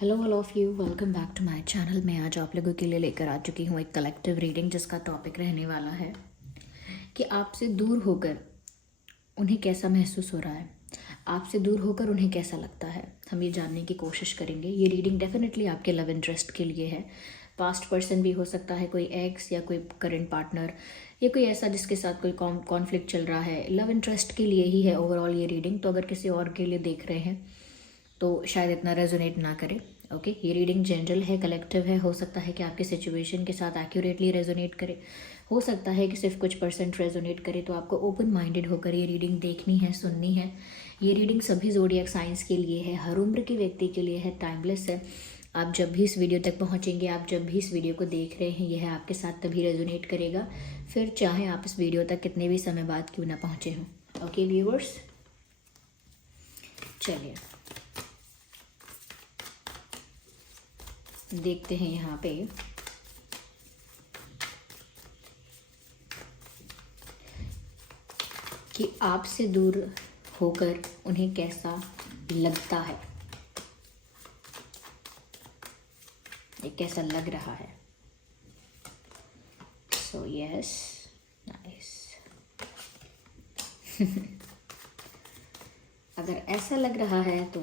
Hello all of you, welcome back to my channel. मैं आज आप लोगों के लिए लेकर आ चुकी हूँ एक कलेक्टिव रीडिंग जिसका टॉपिक रहने वाला है कि आपसे दूर होकर उन्हें कैसा महसूस हो रहा है, आपसे दूर होकर उन्हें कैसा लगता है। हम ये जानने की कोशिश करेंगे। ये रीडिंग डेफिनेटली आपके लव इंटरेस्ट के लिए है। पास्ट पर्सन भी हो सकता है, कोई एक्स या कोई करंट पार्टनर या कोई ऐसा जिसके साथ कोई कॉन्फ्लिक्ट चल रहा है। लव इंटरेस्ट के लिए ही है ओवरऑल ये रीडिंग। तो अगर किसी और के लिए देख रहे हैं तो शायद इतना रेजोनेट ना करे। ओके, ये रीडिंग जनरल है, कलेक्टिव है। हो सकता है कि आपके सिचुएशन के साथ एक्यूरेटली रेजोनेट करे, हो सकता है कि सिर्फ कुछ परसेंट रेजोनेट करे। तो आपको ओपन माइंडेड होकर ये रीडिंग देखनी है, सुननी है। ये रीडिंग सभी ज़ोडिएक साइंस के लिए है, हर उम्र के व्यक्ति के लिए है, टाइमलेस है। आप जब भी इस वीडियो तक पहुंचेंगे, आप जब भी इस वीडियो को देख रहे हैं, यह आपके साथ तभी रेजोनेट करेगा, फिर चाहे आप इस वीडियो तक कितने भी समय बाद क्यों ना पहुँचे हों। ओके व्यूअर्स, चलिए देखते हैं यहाँ पे कि आपसे दूर होकर उन्हें कैसा लगता है, ये कैसा लग रहा है। So yes, nice. अगर ऐसा लग रहा है तो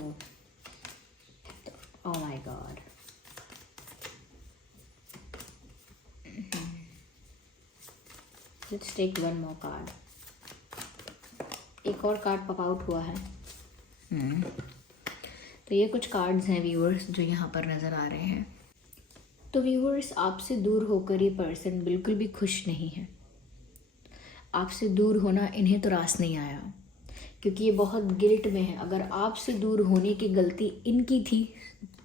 oh my god, let's take one more card. एक और कार्ड पॉप आउट हुआ है। तो ये कुछ कार्ड्स हैं व्यूअर्स जो यहाँ पर नज़र आ रहे हैं। तो व्यूअर्स, आपसे दूर होकर ये पर्सन बिल्कुल भी खुश नहीं है। आपसे दूर होना इन्हें तो रास नहीं आया, क्योंकि ये बहुत गिल्ट में है। अगर आपसे दूर होने की गलती इनकी थी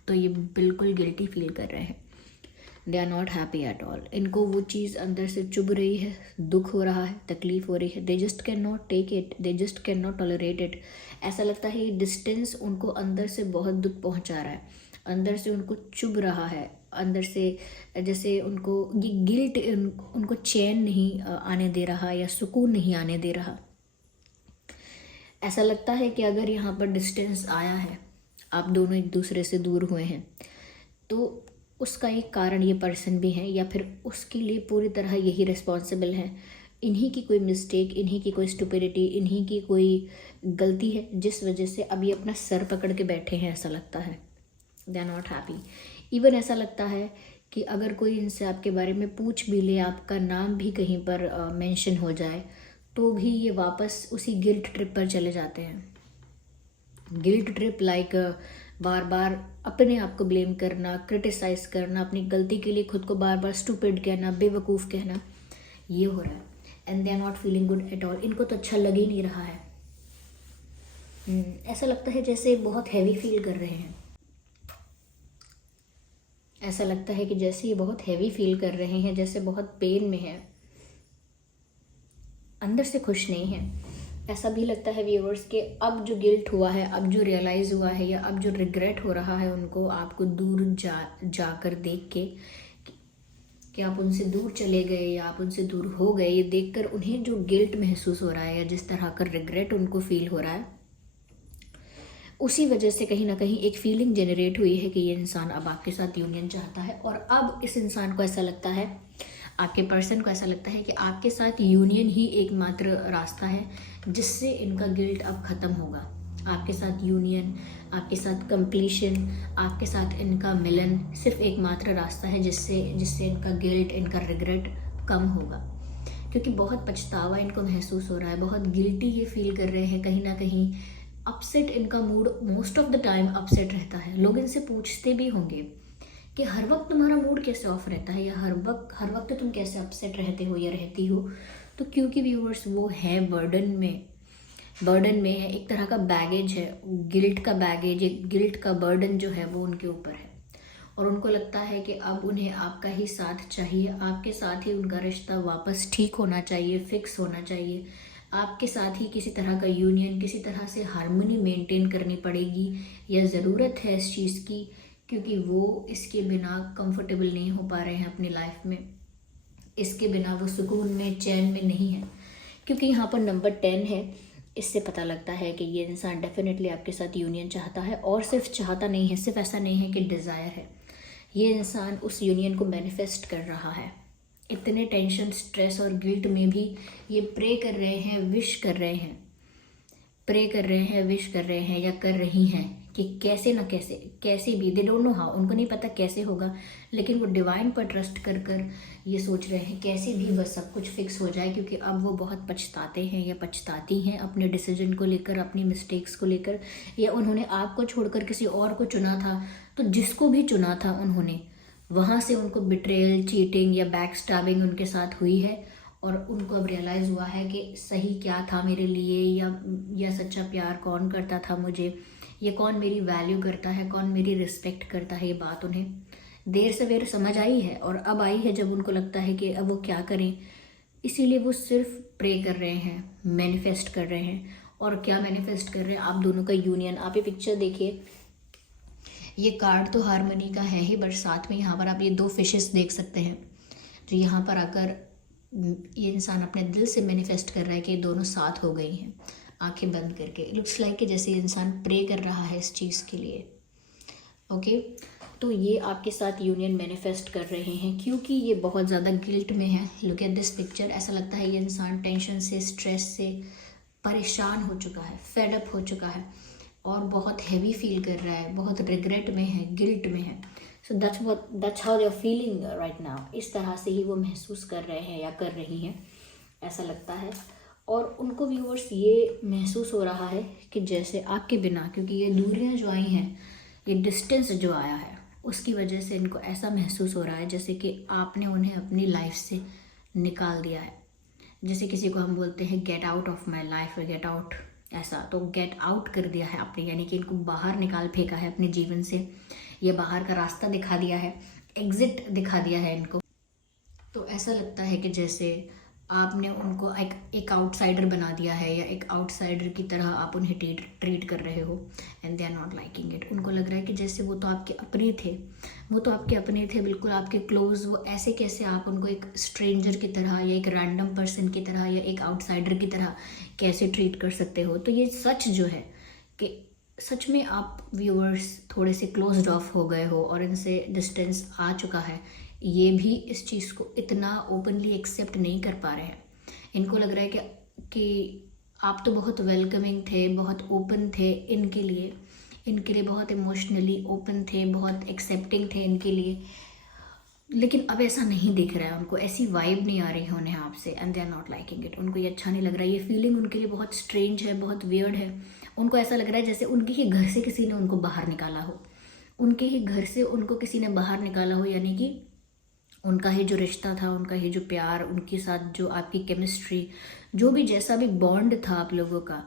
तो ये बिल्कुल गिल्टी फील कर रहे हैं। They are not happy at all. इनको वो चीज़ अंदर से चुभ रही है, दुख हो रहा है, तकलीफ हो रही है। They just can not take it, they just can not tolerate it. ऐसा लगता है ये डिस्टेंस उनको अंदर से बहुत दुख पहुंचा रहा है, अंदर से उनको चुभ रहा है, अंदर से जैसे उनको ये गिल्ट उनको चैन नहीं आने दे रहा या सुकून नहीं आने दे रहा। ऐसा लगता है कि अगर यहाँ पर डिस्टेंस आया है, आप दोनों एक दूसरे से दूर हुए हैं, तो उसका एक कारण ये पर्सन भी है, या फिर उसके लिए पूरी तरह यही रिस्पॉन्सिबल है। इन्हीं की कोई मिस्टेक, इन्हीं की कोई स्टुपिडिटी, इन्हीं की कोई गलती है जिस वजह से अब ये अपना सर पकड़ के बैठे हैं। ऐसा लगता है they are not happy. Even ऐसा लगता है कि अगर कोई इनसे आपके बारे में पूछ भी ले, आपका नाम भी कहीं पर मेंशन हो जाए, तो भी ये वापस उसी गिल्ट ट्रिप पर चले जाते हैं। गिल्ट ट्रिप लाइक बार बार अपने आप को ब्लेम करना, क्रिटिसाइज करना, अपनी गलती के लिए खुद को बार बार स्टूपिड कहना, बेवकूफ़ कहना, ये हो रहा है। And they are not feeling good at all. इनको तो अच्छा लग ही नहीं रहा है। ऐसा लगता है जैसे बहुत हैवी फील कर रहे हैं। ऐसा लगता है कि जैसे ये बहुत हैवी फील कर रहे हैं, जैसे बहुत पेन में है, अंदर से खुश नहीं है। ऐसा भी लगता है व्यूअर्स कि अब जो गिल्ट हुआ है, अब जो रियलाइज़ हुआ है, या अब जो रिग्रेट हो रहा है उनको आपको दूर जाकर देख के कि आप उनसे दूर चले गए या आप उनसे दूर हो गए, ये देखकर उन्हें जो गिल्ट महसूस हो रहा है या जिस तरह का रिग्रेट उनको फील हो रहा है, उसी वजह से कहीं ना कहीं एक फीलिंग जनरेट हुई है कि ये इंसान अब आपके साथ यूनियन चाहता है। और अब इस इंसान को ऐसा लगता है, आपके पर्सन को ऐसा लगता है कि आपके साथ यूनियन ही एकमात्र रास्ता है जिससे इनका गिल्ट अब ख़त्म होगा। आपके साथ यूनियन, आपके साथ कंप्लीशन, आपके साथ इनका मिलन सिर्फ एकमात्र रास्ता है जिससे इनका गिल्ट, इनका रिग्रेट कम होगा। क्योंकि बहुत पछतावा इनको महसूस हो रहा है, बहुत गिल्टी ये फील कर रहे हैं, कहीं ना कहीं अपसेट। इनका mood most of the time upset रहता है। लोग इनसे पूछते भी होंगे कि हर वक्त तुम्हारा मूड कैसे ऑफ रहता है, या हर वक्त तुम कैसे अपसेट रहते हो या रहती हो। तो क्योंकि व्यूअर्स वो है बर्डन में है, एक तरह का बैगेज है, गिल्ट का बैगेज, एक गिल्ट का बर्डन जो है वो उनके ऊपर है। और उनको लगता है कि अब उन्हें आपका ही साथ चाहिए, आपके साथ ही उनका रिश्ता वापस ठीक होना चाहिए, फिक्स होना चाहिए। आपके साथ ही किसी तरह का यूनियन, किसी तरह से हार्मनी मेंटेन करनी पड़ेगी, या ज़रूरत है इस चीज़ की, क्योंकि वो इसके बिना कंफर्टेबल नहीं हो पा रहे हैं अपनी लाइफ में। इसके बिना वो सुकून में, चैन में नहीं है। क्योंकि यहाँ पर नंबर 10 है, इससे पता लगता है कि ये इंसान डेफिनेटली आपके साथ यूनियन चाहता है, और सिर्फ चाहता नहीं है, सिर्फ ऐसा नहीं है कि डिज़ायर है, ये इंसान उस यूनियन को मैनिफेस्ट कर रहा है। इतने टेंशन, स्ट्रेस और गिल्ट में भी ये प्रे कर रहे हैं, विश कर रहे हैं, प्रे कर रहे हैं, विश कर रहे हैं या कर रही हैं कि कैसे ना कैसे, कैसे भी, दे डोंट नो हाउ, उनको नहीं पता कैसे होगा, लेकिन वो डिवाइन पर ट्रस्ट कर कर ये सोच रहे हैं कैसे भी बस सब कुछ फिक्स हो जाए, क्योंकि अब वो बहुत पछताते हैं या पछताती हैं अपने डिसीजन को लेकर, अपनी मिस्टेक्स को लेकर, या उन्होंने आपको छोड़कर किसी और को चुना था, तो जिसको भी चुना था उन्होंने, वहाँ से उनको बिट्रेयल, चीटिंग या बैक स्टैबिंग उनके साथ हुई है, और उनको अब रियलाइज़ हुआ है कि सही क्या था मेरे लिए, या सच्चा प्यार कौन करता था मुझे, ये कौन मेरी वैल्यू करता है, कौन मेरी रिस्पेक्ट करता है। ये बात उन्हें देर सवेर समझ आई है, और अब आई है जब उनको लगता है कि अब वो क्या करें। इसीलिए वो सिर्फ प्रे कर रहे हैं, मैनिफेस्ट कर रहे हैं। और क्या मैनिफेस्ट कर रहे हैं? आप दोनों का यूनियन। आप ये पिक्चर देखिए, ये कार्ड तो हारमोनी का है ही, बट साथ में यहाँ पर आप ये दो फिशेस देख सकते हैं, जो यहाँ पर आकर ये इंसान अपने दिल से मैनिफेस्ट कर रहा है कि ये दोनों साथ हो गई हैं, आंखें बंद करके। लुक्स लाइक कि जैसे इंसान प्रे कर रहा है इस चीज़ के लिए। ओके, तो ये आपके साथ यूनियन मैनिफेस्ट कर रहे हैं, क्योंकि ये बहुत ज़्यादा गिल्ट में है। लुक एट दिस पिक्चर, ऐसा लगता है ये इंसान टेंशन से, स्ट्रेस से परेशान हो चुका है, फेड अप हो चुका है, और बहुत हैवी फील कर रहा है, बहुत रिग्रेट में है, गिल्ट में है। So that's how they are feeling right now. इस तरह से ही वो महसूस कर रहे हैं या कर रही हैं, ऐसा लगता है। और उनको व्यूअर्स ये महसूस हो रहा है कि जैसे आपके बिना, क्योंकि ये दूरियां जो आई हैं, ये डिस्टेंस जो आया है, उसकी वजह से इनको ऐसा महसूस हो रहा है जैसे कि आपने उन्हें अपनी लाइफ से निकाल दिया है। जैसे किसी को हम बोलते हैं get out of my life, get out, ऐसा तो गेट आउट कर दिया है आपने, यानी कि इनको बाहर निकाल फेंका है अपने जीवन से, ये बाहर का रास्ता दिखा दिया है, एग्जिट दिखा दिया है इनको। तो ऐसा लगता है कि जैसे आपने उनको एक आउटसाइडर बना दिया है, या एक आउटसाइडर की तरह आप उन्हें ट्रीट कर रहे हो, and they are not liking it. उनको लग रहा है कि जैसे वो तो आपके अपने थे, वो तो आपके अपने थे, बिल्कुल आपके क्लोज, वो ऐसे कैसे आप उनको एक स्ट्रेंजर की तरह, या एक रैंडम पर्सन की तरह, या एक आउटसाइडर की तरह कैसे ट्रीट कर सकते हो। तो ये सच जो है कि सच में आप व्यूअर्स थोड़े से क्लोज्ड ऑफ हो गए हो, और इनसे डिस्टेंस आ चुका है। ये भी इस चीज़ को इतना ओपनली एक्सेप्ट नहीं कर पा रहे हैं। इनको लग रहा है कि आप तो बहुत वेलकमिंग थे, बहुत ओपन थे इनके लिए बहुत इमोशनली ओपन थे, बहुत एक्सेप्टिंग थे इनके लिए, लेकिन अब ऐसा नहीं दिख रहा है उनको, ऐसी वाइब नहीं आ रही है उन्हें आपसे, and they are not liking it. उनको ये अच्छा नहीं लग रहा है, ये फीलिंग उनके लिए बहुत स्ट्रेंज है, बहुत वियर्ड है। उनको ऐसा लग रहा है जैसे उनके ही घर से किसी ने उनको बाहर निकाला हो, उनके ही घर से उनको किसी ने बाहर निकाला हो, यानी कि उनका ही जो रिश्ता था, उनका ही जो प्यार, उनके साथ जो आपकी केमिस्ट्री, जो भी जैसा भी बॉन्ड था आप लोगों का,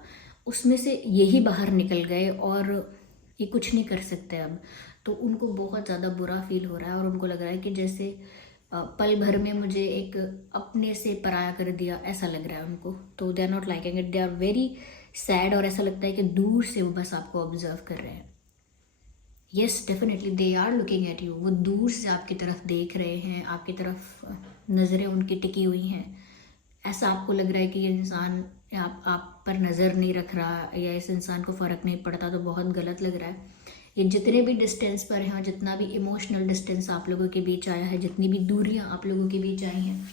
उसमें से यही बाहर निकल गए, और ये कुछ नहीं कर सकते अब। तो उनको बहुत ज़्यादा बुरा फील हो रहा है, और उनको लग रहा है कि जैसे पल भर में मुझे एक अपने से पराया कर दिया, ऐसा लग रहा है उनको। तो they are not liking it, they are very sad, और ऐसा लगता है कि दूर से वो बस आपको ऑब्जर्व कर रहे हैं। Yes, definitely they are looking at you, वो दूर से आपकी तरफ देख रहे हैं, आपकी तरफ नज़रें उनकी टिकी हुई हैं। ऐसा आपको लग रहा है कि ये इंसान आप पर नज़र नहीं रख रहा, या इस इंसान को फ़र्क नहीं पड़ता, तो बहुत गलत लग रहा है। ये जितने भी डिस्टेंस पर हैं, जितना भी इमोशनल डिस्टेंस आप लोगों के बीच आया है, जितनी भी दूरियां आप लोगों के बीच आई हैं,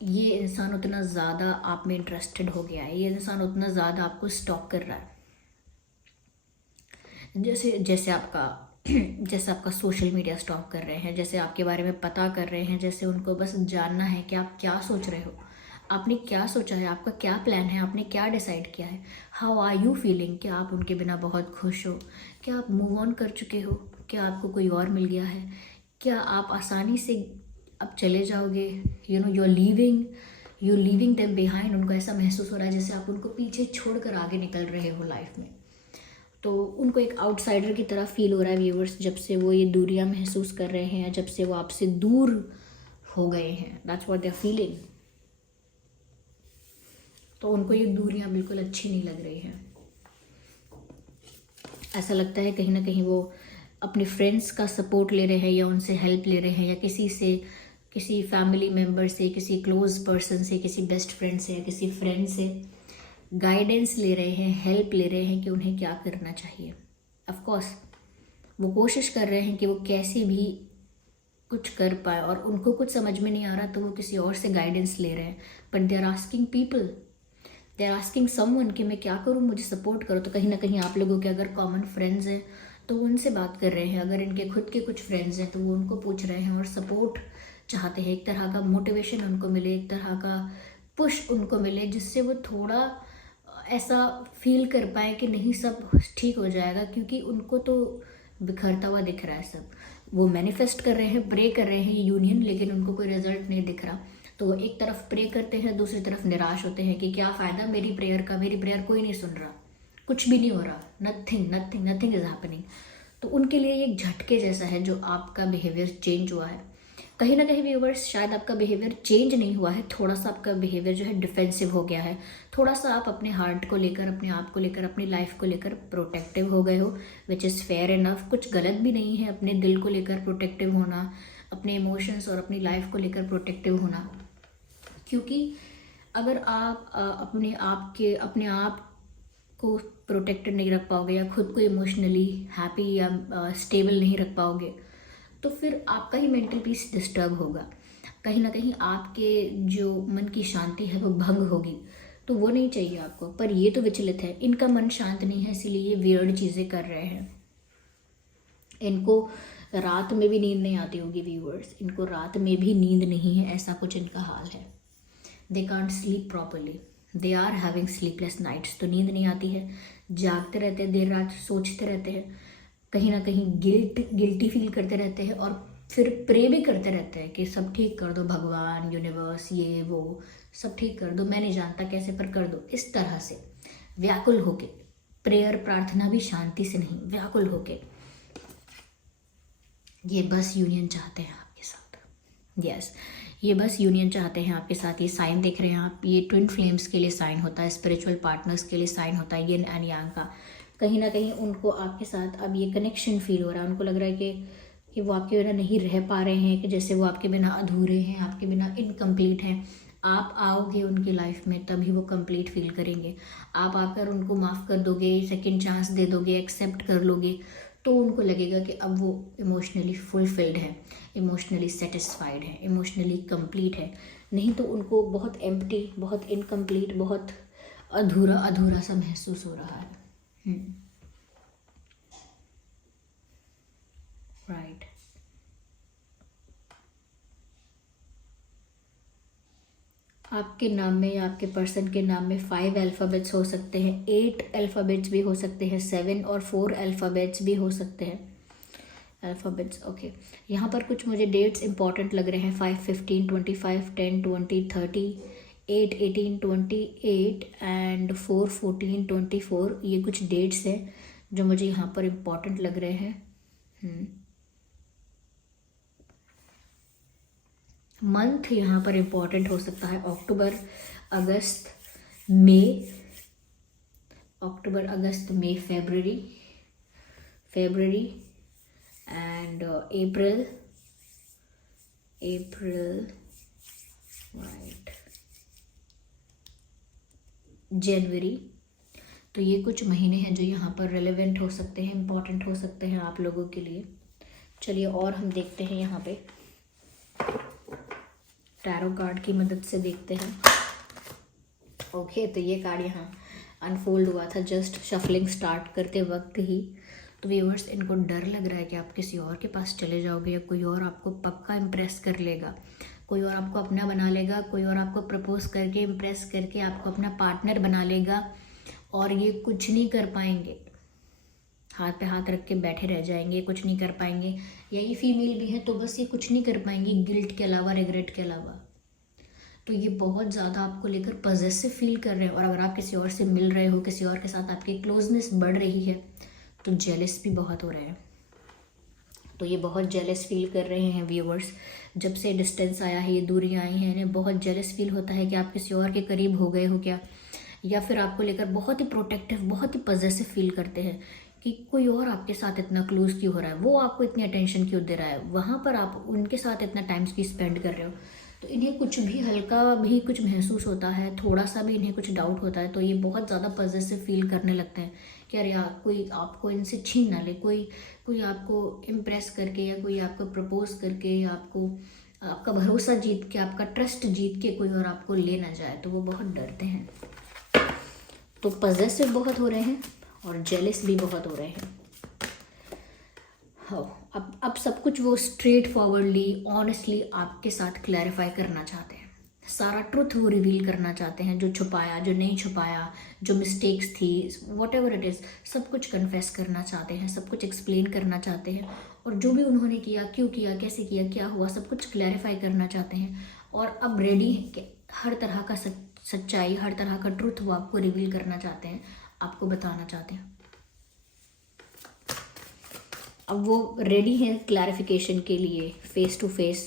ये इंसान उतना ज़्यादा आप में इंटरेस्टेड हो गया है, ये इंसान उतना ज़्यादा आपको स्टॉक कर रहा है। जैसे आपका सोशल मीडिया स्टॉक कर रहे हैं, जैसे आपके बारे में पता कर रहे हैं, जैसे उनको बस जानना है कि आप क्या सोच रहे हो, आपने क्या सोचा है, आपका क्या प्लान है, आपने क्या डिसाइड किया है, हाउ आर यू फीलिंग। क्या आप उनके बिना बहुत खुश हो, क्या आप मूव ऑन कर चुके हो, क्या आपको कोई और मिल गया है, क्या आप आसानी से अब चले जाओगे, you are leaving them behind. उनको ऐसा महसूस हो रहा है जैसे आप उनको पीछे छोड़कर आगे निकल रहे हो लाइफ में। तो उनको एक आउटसाइडर की तरह फील हो रहा है व्यूअर्स, जब से वो ये दूरियां महसूस कर रहे हैं, या जब से वो आपसे दूर हो गए हैं, that's what they are feeling. तो उनको ये दूरियां बिल्कुल अच्छी नहीं लग रही हैं। ऐसा लगता है कहीं ना कहीं वो अपने फ्रेंड्स का सपोर्ट ले रहे हैं, या उनसे हेल्प ले रहे हैं, या किसी फैमिली मेम्बर से, किसी क्लोज पर्सन से, किसी बेस्ट फ्रेंड से, या किसी फ्रेंड से, गाइडेंस ले रहे हैं, हेल्प ले रहे हैं कि उन्हें क्या करना चाहिए। ऑफ कोर्स वो कोशिश कर रहे हैं कि वो कैसे भी कुछ कर पाए, और उनको कुछ समझ में नहीं आ रहा तो वो किसी और से गाइडेंस ले रहे हैं। But they are asking people, they are asking someone कि मैं क्या करूँ, मुझे सपोर्ट करो। तो कहीं ना कहीं आप लोगों के अगर कॉमन फ्रेंड्स हैं तो वो उनसे बात कर रहे हैं, अगर इनके खुद के कुछ फ्रेंड्स हैं तो वो उनको पूछ रहे हैं और सपोर्ट चाहते हैं, एक तरह का मोटिवेशन उनको मिले, एक तरह का पुश उनको मिले, जिससे वो थोड़ा ऐसा फील कर पाए कि नहीं सब ठीक हो जाएगा। क्योंकि उनको तो बिखरता हुआ दिख रहा है सब, वो मैनिफेस्ट कर रहे हैं, प्रे कर रहे हैं यूनियन, लेकिन उनको कोई रिजल्ट नहीं दिख रहा। तो वो एक तरफ प्रे करते हैं, दूसरी तरफ निराश होते हैं कि क्या फ़ायदा मेरी प्रेयर का, मेरी प्रेयर कोई नहीं सुन रहा, कुछ भी नहीं हो रहा, nothing nothing nothing is happening. तो उनके लिए एक झटके जैसा है जो आपका बिहेवियर चेंज हुआ है। कहीं ना कहीं व्यूअर्स शायद आपका बिहेवियर चेंज नहीं हुआ है, थोड़ा सा आपका बिहेवियर जो है डिफेंसिव हो गया है, थोड़ा सा आप अपने हार्ट को लेकर, अपने आप को लेकर, अपनी लाइफ को लेकर प्रोटेक्टिव हो गए हो, विच इज़ फेयर इनफ। कुछ गलत भी नहीं है अपने दिल को लेकर प्रोटेक्टिव होना, अपने इमोशंस और अपनी लाइफ को लेकर प्रोटेक्टिव होना। क्योंकि अगर आप अपने आप को प्रोटेक्टेड नहीं रख पाओगे या खुद को इमोशनली हैप्पी या स्टेबल नहीं रख पाओगे तो फिर आपका ही मेंटल पीस डिस्टर्ब होगा, कहीं ना कहीं आपके जो मन की शांति है वो भंग होगी। तो वो नहीं चाहिए आपको। पर ये तो विचलित है, इनका मन शांत नहीं है, इसीलिए ये वियर्ड चीज़ें कर रहे हैं। इनको रात में भी नींद नहीं आती होगी व्यूअर्स, इनको रात में भी नींद नहीं है, ऐसा कुछ इनका हाल है। They can't sleep properly, they are having sleepless nights. तो नींद नहीं आती है, जागते रहते हैं, देर रात सोचते रहते हैं, कहीं ना कहीं गिल्टी फील करते रहते हैं, और फिर प्रे भी करते रहते हैं कि सब ठीक कर दो भगवान, यूनिवर्स, ये वो सब ठीक कर दो, मैं नहीं जानता कैसे पर कर दो। इस तरह से व्याकुल होके, प्रेयर प्रार्थना भी शांति से नहीं, व्याकुल होके ये बस यूनियन चाहते हैं आपके साथ। यस, ये बस यूनियन चाहते हैं आपके साथ। ये साइन देख रहे हैं आप, ये ट्विन फ्लेम्स के लिए साइन होता है, स्पिरिचुअल पार्टनर्स के लिए साइन होता है, यिन एंड यांग का। कहीं ना कहीं उनको आपके साथ अब ये कनेक्शन फील हो रहा है, उनको लग रहा है कि वो आपके बिना नहीं रह पा रहे हैं, कि जैसे वो आपके बिना अधूरे हैं, आपके बिना इनकम्प्लीट हैं। आप आओगे उनकी लाइफ में तभी वो कंप्लीट फील करेंगे। आप आकर उनको माफ़ कर दोगे, सेकंड चांस दे दोगे, एक्सेप्ट कर लोगे, तो उनको लगेगा कि अब वो इमोशनली फुलफिल्ड है, इमोशनली सेटिस्फाइड है, इमोशनली कंप्लीट है। नहीं तो उनको बहुत एम्प्टी, बहुत इनकम्प्लीट, बहुत अधूरा अधूरा सा महसूस हो रहा है। राइट। आपके नाम में या आपके पर्सन के नाम में 5 अल्फ़ाबेट्स हो सकते हैं, 8 अल्फ़ाबेट्स भी हो सकते हैं, 7 और 4 अल्फ़ाबेट्स भी हो सकते हैं। Alphabets okay. यहाँ पर कुछ मुझे डेट्स इंपॉर्टेंट लग रहे हैं, 5, 15, 25, 10, 20, 30, 8, 18, 28 एंड 4, 14, 24। ये कुछ डेट्स हैं जो मुझे यहाँ पर इम्पॉर्टेंट लग रहे हैं। मंथ यहाँ पर इम्पॉर्टेंट हो सकता है, अक्टूबर, अगस्त, मई, अक्टूबर, अगस्त, मई, फेब्रुअरी एंड अप्रैल, राइट, जनवरी। तो ये कुछ महीने हैं जो यहाँ पर रेलेवेंट हो सकते हैं, इम्पॉर्टेंट हो सकते हैं आप लोगों के लिए। चलिए और हम देखते हैं, यहाँ पे टैरो कार्ड की मदद से देखते हैं। ओके, तो ये कार्ड यहाँ अनफोल्ड हुआ था जस्ट शफलिंग स्टार्ट करते वक्त ही। तो व्यूअर्स, इनको डर लग रहा है कि आप किसी और के पास चले जाओगे या कोई और आपको पक्का इम्प्रेस कर लेगा, कोई और आपको अपना बना लेगा, कोई और आपको प्रपोज करके इम्प्रेस करके आपको अपना पार्टनर बना लेगा, और ये कुछ नहीं कर पाएंगे, हाथ पे हाथ रख के बैठे रह जाएंगे, कुछ नहीं कर पाएंगे। यही फीमेल भी है तो बस ये कुछ नहीं कर पाएंगी गिल्ट के अलावा, रिग्रेट के अलावा। तो ये बहुत ज़्यादा आपको लेकर पॉजेसिव फील कर रहे हैं, और अगर आप किसी और से मिल रहे हो, किसी और के साथ आपकी क्लोजनेस बढ़ रही है तो जेलस भी बहुत हो रहे हैं। तो ये बहुत जेलस फील कर रहे हैं व्यूअर्स। जब से डिस्टेंस आया है, ये दूरियाँ आई हैं, इन्हें बहुत जेलस फील होता है कि आप किसी और के करीब हो गए हो क्या, या फिर आपको लेकर बहुत ही प्रोटेक्टिव, बहुत ही पॉजेसिव फील करते हैं कि कोई और आपके साथ इतना क्लोज क्यों हो रहा है, वो आपको इतनी अटेंशन क्यों दे रहा है, वहाँ पर आप उनके साथ इतना टाइम स्पेंड कर रहे हो। तो इन्हें कुछ भी हल्का भी कुछ महसूस होता है, थोड़ा सा भी इन्हें कुछ डाउट होता है तो ये बहुत ज़्यादा पॉजेसिव फील करने लगते हैं कि अरे यार कोई आपको इनसे छीन ना ले, कोई कोई आपको इम्प्रेस करके या कोई आपको प्रपोज करके या आपको आपका भरोसा जीत के, आपका ट्रस्ट जीत के कोई और आपको ले ना जाए, तो वो बहुत डरते हैं। तो पॉजेसिव बहुत हो रहे हैं और जेलस भी बहुत हो रहे हैं। हाँ, अब सब कुछ वो स्ट्रेट फॉरवर्डली ऑनेस्टली आपके साथ क्लैरिफाई करना चाहते हैं, सारा ट्रुथ वो रिवील करना चाहते हैं, जो छुपाया, जो नहीं छुपाया, जो मिस्टेक्स थी, वॉट एवर इट इज़, सब कुछ कन्फेस करना चाहते हैं, सब कुछ एक्सप्लेन करना चाहते हैं, और जो भी उन्होंने किया, क्यों किया, कैसे किया, क्या हुआ, सब कुछ क्लैरिफाई करना चाहते हैं। और अब रेडी है कि हर तरह का सच्चाई, हर तरह का ट्रुथ वो आपको रिवील करना चाहते हैं, आपको बताना चाहते हैं। अब वो रेडी हैं क्लैरिफिकेशन के लिए, face to face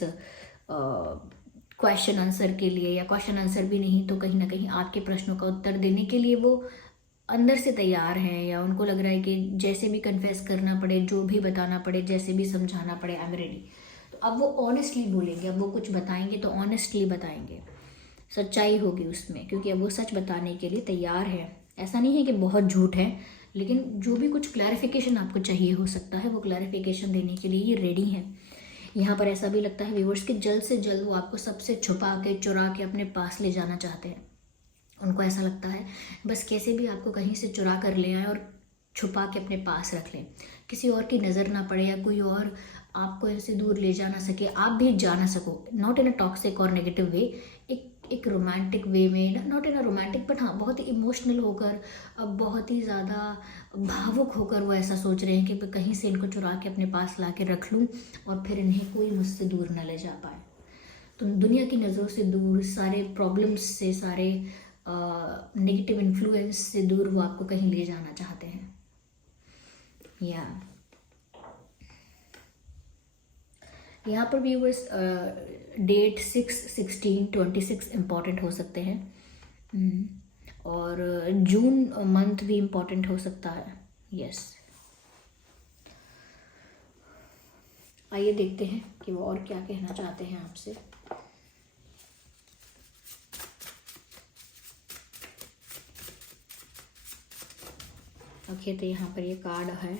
question answer के लिए, या क्वेश्चन आंसर भी नहीं तो कहीं ना कहीं आपके प्रश्नों का उत्तर देने के लिए वो अंदर से तैयार हैं, या उनको लग रहा है कि जैसे भी कन्फेस करना पड़े, जो भी बताना पड़े, जैसे भी समझाना पड़े, आई एम रेडी। तो अब वो ऑनेस्टली बोलेंगे, अब वो कुछ बताएंगे तो ऑनेस्टली बताएंगे, सच्चाई होगी उसमें, क्योंकि अब वो सच बताने के लिए तैयार है। ऐसा नहीं है कि बहुत झूठ है, लेकिन जो भी कुछ क्लैरिफिकेशन आपको चाहिए हो सकता है, वो क्लैरिफिकेशन देने के लिए ये रेडी है। यहाँ पर ऐसा भी लगता है व्यूवर्स कि जल्द से जल्द वो आपको सबसे छुपा के, चुरा के अपने पास ले जाना चाहते हैं। उनको ऐसा लगता है बस कैसे भी आपको कहीं से चुरा कर ले आए और छुपा के अपने पास रख लें, किसी और की नज़र ना पड़े, या कोई और आपको इनसे दूर ले जा ना सके, आप भी जा ना सको, नॉट इन अ टॉक्सिक और नेगेटिव वे, एक रोमांटिक वे में, not in a romantic but हाँ बहुत ही इमोशनल होकर, अब बहुत ही ज़्यादा भावुक होकर वो ऐसा सोच रहे हैं कि कहीं से इनको चुरा के अपने पास ला के रख लूँ और फिर इन्हें कोई मुझसे दूर न ले जा पाए। तो दुनिया की नज़रों से दूर, सारे प्रॉब्लम्स से, सारे नेगेटिव इन्फ्लुएंस से दूर वो आपको कहीं ले जाना चाहते हैं। या यहाँ पर व्यूअर्स डेट 6/16/26 इम्पॉर्टेंट हो सकते हैं, और जून मंथ भी इम्पॉर्टेंट हो सकता है। यस, आइए देखते हैं कि वो और क्या कहना चाहते हैं आपसे। ओके, तो यहाँ पर ये कार्ड है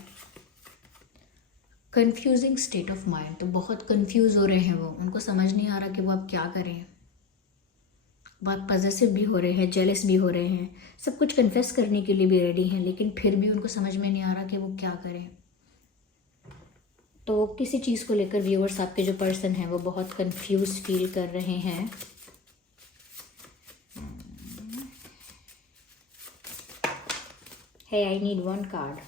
कंफ्यूजिंग स्टेट ऑफ माइंड। तो बहुत कंफ्यूज हो रहे हैं वो, उनको समझ नहीं आ रहा कि वो अब क्या करें, बहुत पॉजेसिव भी हो रहे हैं, जेलस भी हो रहे हैं, सब कुछ कन्फेस करने के लिए भी रेडी हैं, लेकिन फिर भी उनको समझ में नहीं आ रहा कि वो क्या करें। तो किसी चीज़ को लेकर व्यूअर्स, आपके जो पर्सन हैं वो बहुत कंफ्यूज फील कर रहे हैं। Hey, I need one card.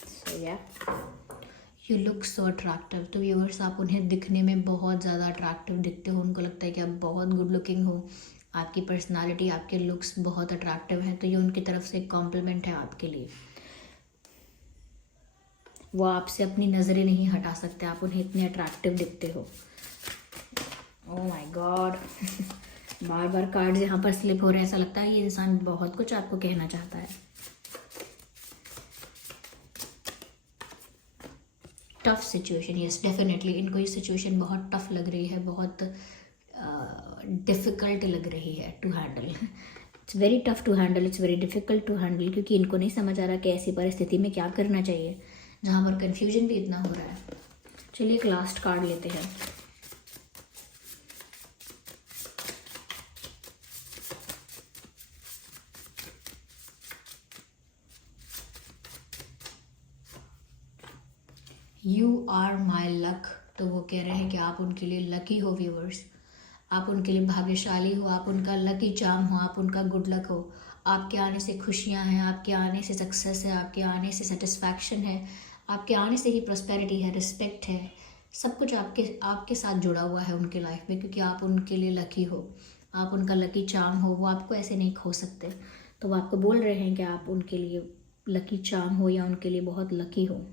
So yeah, you look so attractive. तो व्यूअर्स, आप उन्हें दिखने में बहुत ज़्यादा अट्रैक्टिव दिखते हो, उनको लगता है कि आप बहुत गुड लुकिंग हो, आपकी पर्सनालिटी, आपके लुक्स बहुत अट्रैक्टिव हैं। तो ये उनकी तरफ से एक कॉम्प्लीमेंट है आपके लिए। वो आपसे अपनी नज़रें नहीं हटा सकते, आप उन्हें इतने अट्रैक्टिव दिखते हो। ओह my God, bar bar cards यहाँ पर स्लिप हो रहे हैं, ऐसा लगता है ये इंसान बहुत कुछ आपको कहना चाहता है। टफ सिचुएशन, यस डेफिनेटली इनको ये सिचुएशन बहुत टफ लग रही है, बहुत डिफ़िकल्ट लग रही है to handle. It's very tough to handle, it's very difficult to handle, क्योंकि इनको नहीं समझ आ रहा कि ऐसी परिस्थिति में क्या करना चाहिए, जहाँ पर कन्फ्यूजन भी इतना हो रहा है। चलिए एक लास्ट कार्ड लेते हैं। You are my luck. तो वो कह रहे हैं कि आप उनके लिए लकी हो व्यूअर्स, आप उनके लिए भाग्यशाली हो, आप उनका लकी चार्म हो, आप उनका गुड लक हो। आपके आने से खुशियां हैं, आपके आने से सक्सेस है, आपके आने से सेटिस्फैक्शन है, आपके आने से ही प्रॉस्पेरिटी है, रिस्पेक्ट है, सब कुछ आपके साथ जुड़ा हुआ है उनके लाइफ में, क्योंकि आप उनके लिए लकी हो, आप उनका लकी चार्म हो, वो आपको ऐसे नहीं खो सकते। तो वो आपको बोल रहे हैं कि आप उनके लिए लकी चार्म हो या उनके लिए बहुत लकी हो।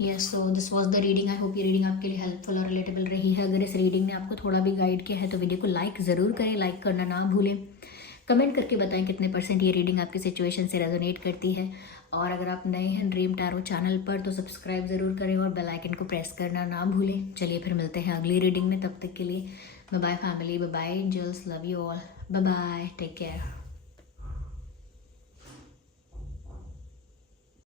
Yes, so this was the reading. I hope ये रीडिंग आपके लिए हेल्पफुल और रिलेटेबल रही है। अगर इस रीडिंग ने आपको थोड़ा भी गाइड किया है तो वीडियो को लाइक ज़रूर करें, लाइक करना ना भूलें। कमेंट करके बताएं कितने % ये रीडिंग आपकी सिचुएशन से रेजोनेट करती है। और अगर आप नए हैं ड्रीम टैरो चैनल पर तो सब्सक्राइब ज़रूर करें और बेल आइकन को प्रेस करना ना भूलें। चलिए फिर मिलते हैं अगली रीडिंग में, तब तक के लिए bye bye family, bye bye angels, love you all, bye bye, take care.